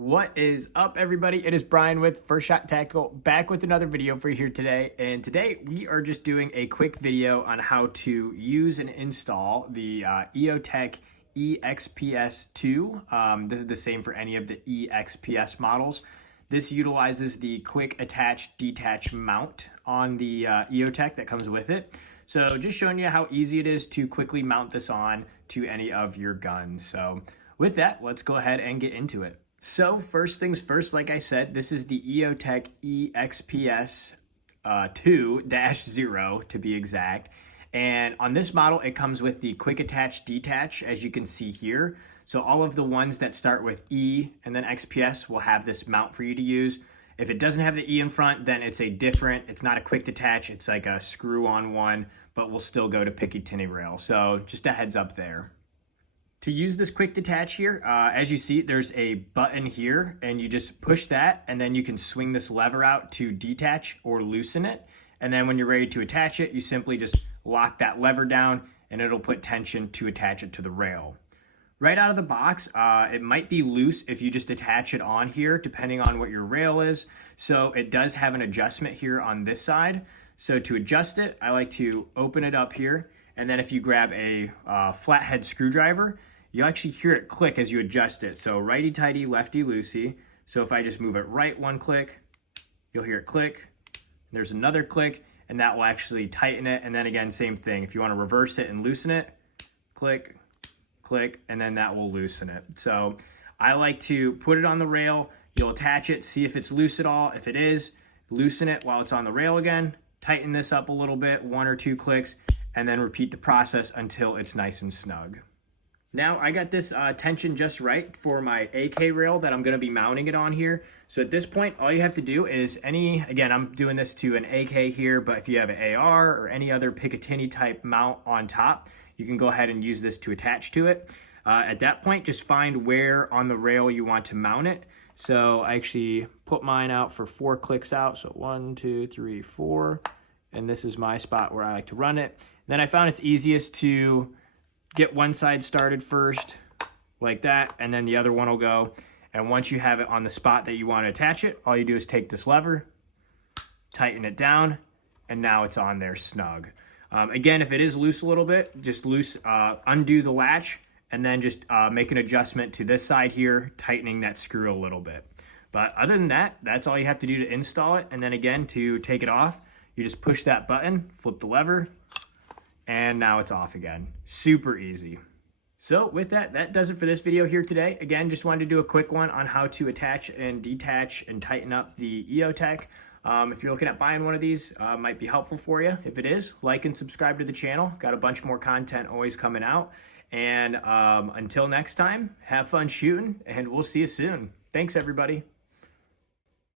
What is up, everybody? It is Brian with First Shot Tactical, back with another video for you here today. And today we are just doing a quick video on how to use and install the EOTECH EXPS2. This is the same for any of the EXPS models. This utilizes the quick attach detach mount on the EOTECH that comes with it. So just showing you how easy it is to quickly mount this on to any of your guns. So with that, let's go ahead and get into it. So first things first, like I said, this is the EOTECH EXPS 2-0 to be exact. And on this model, it comes with the quick attach detach, as you can see here. So all of the ones that start with E and then XPS will have this mount for you to use. If it doesn't have the E in front, then it's it's not a quick detach, it's like a screw-on one, but will still go to Picatinny rail. So just a heads up there. To use this quick detach here, as you see, there's a button here, and you just push that, and then you can swing this lever out to detach or loosen it. And then when you're ready to attach it, you simply just lock that lever down, and it'll put tension to attach it to the rail. Right out of the box, it might be loose if you just attach it on here, depending on what your rail is. So it does have an adjustment here on this side. So to adjust it, I like to open it up here, and then if you grab a flathead screwdriver, you'll actually hear it click as you adjust it. So righty-tighty, lefty-loosey. So if I just move it right one click, you'll hear it click. There's another click, and that will actually tighten it. And then again, same thing. If you want to reverse it and loosen it, click, click, and then that will loosen it. So I like to put it on the rail. You'll attach it, see if it's loose at all. If it is, loosen it while it's on the rail again. Tighten this up a little bit, 1 or 2 clicks, and then repeat the process until it's nice and snug. Now I got this tension just right for my AK rail that I'm going to be mounting it on here. So at this point, all you have to do is again, I'm doing this to an AK here, but if you have an AR or any other Picatinny type mount on top, you can go ahead and use this to attach to it. At that point, just find where on the rail you want to mount it. So I actually put mine out for 4 clicks out. So 1, 2, 3, 4. And this is my spot where I like to run it. Then I found it's easiest to get one side started first, like that, and then the other one will go. And once you have it on the spot that you want to attach it, all you do is take this lever, tighten it down, and now it's on there snug. Again, if it is loose a little bit, just undo the latch, and then just make an adjustment to this side here, tightening that screw a little bit. But other than that, that's all you have to do to install it. And then again, to take it off, you just push that button, flip the lever, and now it's off again. Super easy. So with that, that does it for this video here today. Again, just wanted to do a quick one on how to attach and detach and tighten up the EOTECH. If you're looking at buying one of these, might be helpful for you. If it is, like and subscribe to the channel. Got a bunch more content always coming out. And until next time, have fun shooting, and we'll see you soon. Thanks, everybody.